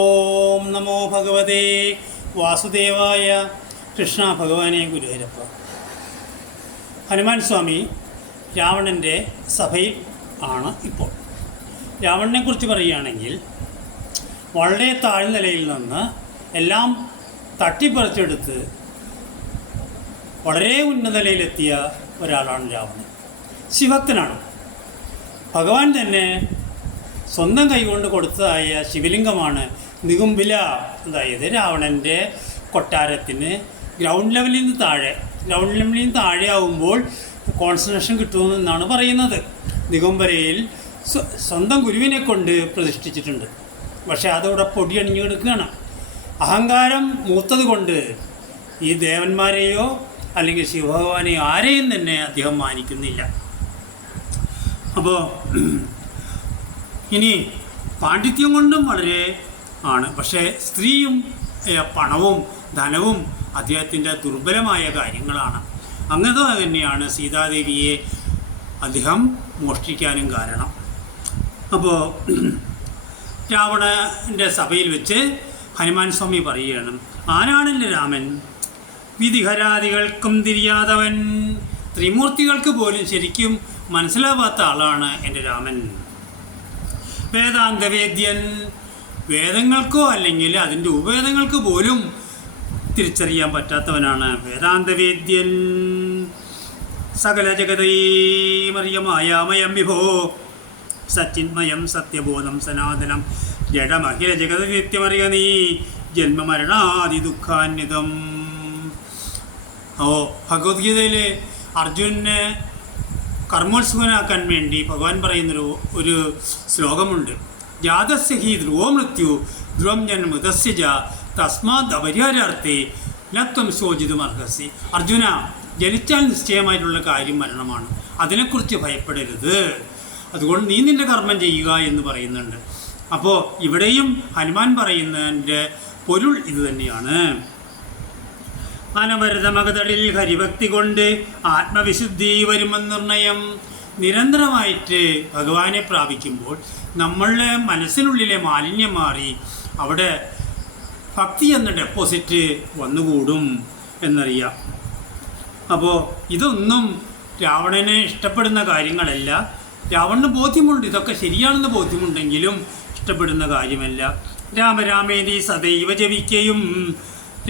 ഓം നമോ ഭഗവതേ വാസുദേവായ. കൃഷ്ണ ഭഗവാനെ ഗുരുവായൂരപ്പ. ഹനുമാൻ സ്വാമി രാവണൻ്റെ സഭയിൽ ആണ് ഇപ്പോൾ. രാവണനെക്കുറിച്ച് പറയുകയാണെങ്കിൽ വളരെ താഴ്ന്ന നിലയിൽ നിന്ന് എല്ലാം തട്ടിപ്പറിച്ചെടുത്ത് വളരെ ഉന്നത നിലയിലെത്തിയ ഒരാളാണ് രാവണൻ. ശിവഭക്തനാണ്. ഭഗവാൻ തന്നെ സ്വന്തം കൈകൊണ്ട് കൊടുത്തതായ ശിവലിംഗമാണ് നികുംബില. അതായത് രാവണൻ്റെ കൊട്ടാരത്തിന് ഗ്രൗണ്ട് ലെവലിൽ നിന്ന് താഴെ ആവുമ്പോൾ കോൺസെൻട്രേഷൻ കിട്ടുമെന്നാണ് പറയുന്നത്. നികുംബലയിൽ സ്വന്തം ഗുരുവിനെ കൊണ്ട് പ്രതിഷ്ഠിച്ചിട്ടുണ്ട്. പക്ഷേ അതോടെ പൊടിയണിഞ്ഞു കിടക്കുകയാണ്. അഹങ്കാരം മൂത്തത് കൊണ്ട് ഈ ദേവന്മാരെയോ അല്ലെങ്കിൽ ശിവഭഗവാനെയോ ആരെയും തന്നെ അദ്ദേഹം മാനിക്കുന്നില്ല. അപ്പോൾ ഇനി പാണ്ഡിത്യം കൊണ്ടും വളരെ ആണ്. പക്ഷേ സ്ത്രീയും പണവും ധനവും അദ്ദേഹത്തിൻ്റെ ദുർബലമായ കാര്യങ്ങളാണ്. അങ്ങനത്തെ തന്നെയാണ് സീതാദേവിയെ അദ്ദേഹം മോഷ്ടിക്കാനും കാരണം. അപ്പോൾ രാവണൻ്റെ സഭയിൽ വെച്ച് ഹനുമാൻ സ്വാമി പറയുകയാണ്, ആരാണെൻ്റെ രാമൻ? വിധിഹരാദികൾക്കും തിരിയാതവൻ. ത്രിമൂർത്തികൾക്ക് പോലും ശരിക്കും മനസ്സിലാവാത്ത ആളാണ് എൻ്റെ രാമൻ. വേദാന്തവേദ്യൻ. വേദങ്ങൾക്കോ അല്ലെങ്കിൽ അതിൻ്റെ ഉപവേദങ്ങൾക്ക് പോലും തിരിച്ചറിയാൻ പറ്റാത്തവനാണ് വേദാന്തവേദ്യൻ. സകല ജഗതീമറിയമായാമയം വിഭോ സച്ചിന്മയം സത്യബോധം സനാതനം ജഡമഖില ജഗത നിത്യമറിയ നീ ജന്മമരണാദി ദുഃഖാന്വിതം. ഭഗവത്ഗീതയിൽ അർജുനനെ കർമ്മോത്സുകനാക്കാൻ വേണ്ടി ഭഗവാൻ പറയുന്നൊരു ശ്ലോകമുണ്ട്. ജാതസ്യ ഹി ധ്രുവോ മൃത്യു ധ്രുവം ജന്മതസ്യ ജ തസ്മാത് അപരിഹാരാർത്ഥേ നത്വം ശോചിതുമർഹസി. അർജുന, ജനിച്ചാൽ നിശ്ചയമായിട്ടുള്ള കാര്യം മരണമാണ്. അതിനെക്കുറിച്ച് ഭയപ്പെടരുത്. അതുകൊണ്ട് നീ നിൻ്റെ കർമ്മം ചെയ്യുക എന്ന് പറയുന്നുണ്ട്. അപ്പോൾ ഇവിടെയും ഹനുമാൻ പറയുന്നതിൻ്റെ പൊരുൾ ഇത് തന്നെയാണ്. അനവരതമകതളിൽ ഹരിഭക്തി കൊണ്ട് ആത്മവിശുദ്ധി വരുമെന്ന് നിർണയം. നിരന്തരമായിട്ട് ഭഗവാനെ പ്രാപിക്കുമ്പോൾ നമ്മളുടെ മനസ്സിനുള്ളിലെ മാലിന്യം മാറി അവിടെ ഭക്തി എന്ന ഡെപ്പോസിറ്റ് വന്നുകൂടും എന്നറിയാം. അപ്പോൾ ഇതൊന്നും രാവണനെ ഇഷ്ടപ്പെടുന്ന കാര്യങ്ങളല്ല. രാവണന് ബോധ്യമുണ്ട്, ഇതൊക്കെ ശരിയാണെന്ന് ബോധ്യമുണ്ടെങ്കിലും ഇഷ്ടപ്പെടുന്ന കാര്യമല്ല. രാമരാമേതി സദൈവ ജപിക്കയും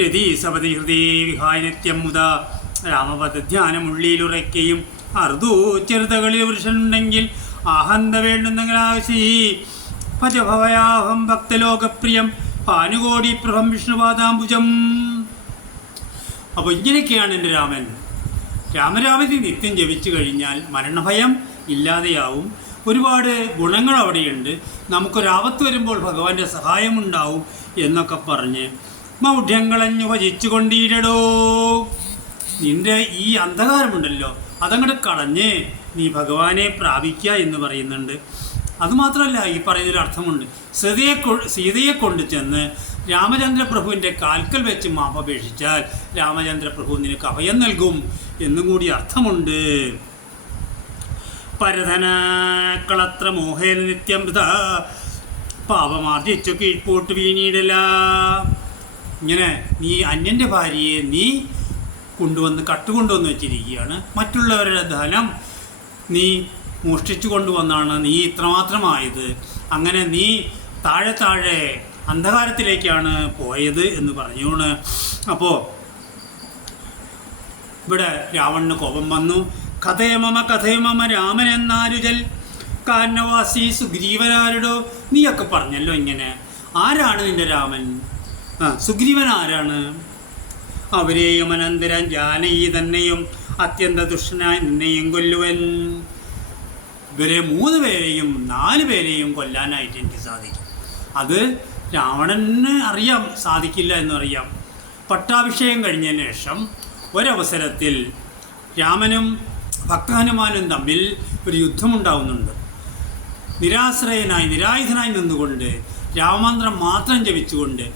രതി സപതി ഹൃദയ വിഹായ നിത്യം മുത. രാമപദധ്യാനമുള്ളിയിലുറയ്ക്കയും അർദൂ ചെറുതകളിൽ പുരുഷനുണ്ടെങ്കിൽ ആഹന്ത വേണ്ടുന്നെങ്കിലാശി ഭജഭവയാഹം ഭക്തലോകപ്രിയം ഭാനുകോടി പ്രഭം വിഷ്ണുപാദാംബുജം. അപ്പോൾ ഇങ്ങനെയൊക്കെയാണ് എൻ്റെ രാമൻ. രാമരാമതി നിത്യം ജപിച്ചു കഴിഞ്ഞാൽ മരണഭയം ഇല്ലാതെയാവും. ഒരുപാട് ഗുണങ്ങൾ അവിടെയുണ്ട്. നമുക്കൊരാപത്ത് വരുമ്പോൾ ഭഗവാന്റെ സഹായമുണ്ടാവും എന്നൊക്കെ പറഞ്ഞ് മൗഢ്യങ്ങളഞ്ഞു ഭജിച്ചു കൊണ്ടിടടോ. നിന്റെ ഈ അന്ധകാരമുണ്ടല്ലോ അതങ്ങോട്ട് കളഞ്ഞ് നീ ഭഗവാനെ പ്രാപിക്കുക എന്ന് പറയുന്നുണ്ട്. അതുമാത്രമല്ല, ഈ പറയുന്നൊരു അർത്ഥമുണ്ട്. സീതയെ കൊണ്ട് ചെന്ന് രാമചന്ദ്രപ്രഭുവിൻ്റെ കാൽക്കൽ വെച്ച് മാപ്പപേക്ഷിച്ചാൽ രാമചന്ദ്രപ്രഭു നിനക്ക് അഭയം നൽകും എന്നും കൂടി അർത്ഥമുണ്ട്. പരധന കളത്ര മോഹേന നിത്യമൃത പാപമാർജിച്ചു കീഴ്പോട്ട് വീണിടല. ഇങ്ങനെ നീ അന്യൻ്റെ ഭാര്യയെ നീ കട്ടുകൊണ്ടുവന്ന് വെച്ചിരിക്കുകയാണ്. മറ്റുള്ളവരുടെ ധനം നീ മോഷ്ടിച്ചു കൊണ്ടുവന്നാണ് നീ ഇത്രമാത്രമായത്. അങ്ങനെ നീ താഴെ അന്ധകാരത്തിലേക്കാണ് പോയത് എന്ന് പറഞ്ഞുകൊണ്ട് അപ്പോൾ ഇവിടെ രാവണന് കോപം വന്നു. കഥയമമ രാമൻ എന്നാരുജൽ കാരണവാസി സുഗ്രീവനാരുടോ. നീയൊക്കെ പറഞ്ഞല്ലോ ഇങ്ങനെ. ആരാണ് നിന്റെ രാമൻ? സുഗ്രീവൻ ആരാണ്? അവരെയും അനന്തരം ജാനകി തന്നെയും അത്യന്ത ദുഷ്ടനായി നിന്നെയും കൊല്ലുവൻ. ഇവരെ 3 പേരെയും 4 പേരെയും കൊല്ലാനായിട്ട് എനിക്ക് സാധിക്കും. അത് രാവണന് അറിയാം, സാധിക്കില്ല എന്നറിയാം. പട്ടാഭിഷേകം കഴിഞ്ഞതിന് ശേഷം ഒരവസരത്തിൽ രാമനും ഭക്തഹനുമാനും തമ്മിൽ ഒരു യുദ്ധമുണ്ടാവുന്നുണ്ട്. നിരായുധനായി നിന്നുകൊണ്ട് രാമമന്ത്രം മാത്രം ജപിച്ചുകൊണ്ട്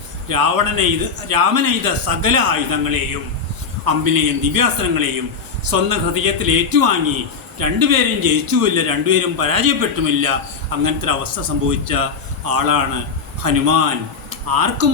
രാമനെയ്ത സകല ആയുധങ്ങളെയും അമ്പിനെയും ദിവ്യാസ്ത്രങ്ങളെയും സ്വന്തം ഹൃദയത്തിൽ ഏറ്റുവാങ്ങി രണ്ടുപേരും ജയിച്ചുമില്ല, രണ്ടുപേരും പരാജയപ്പെട്ടുമില്ല. അങ്ങനത്തെ ഒരു അവസ്ഥ സംഭവിച്ച ആളാണ് ഹനുമാൻ. ആർക്കും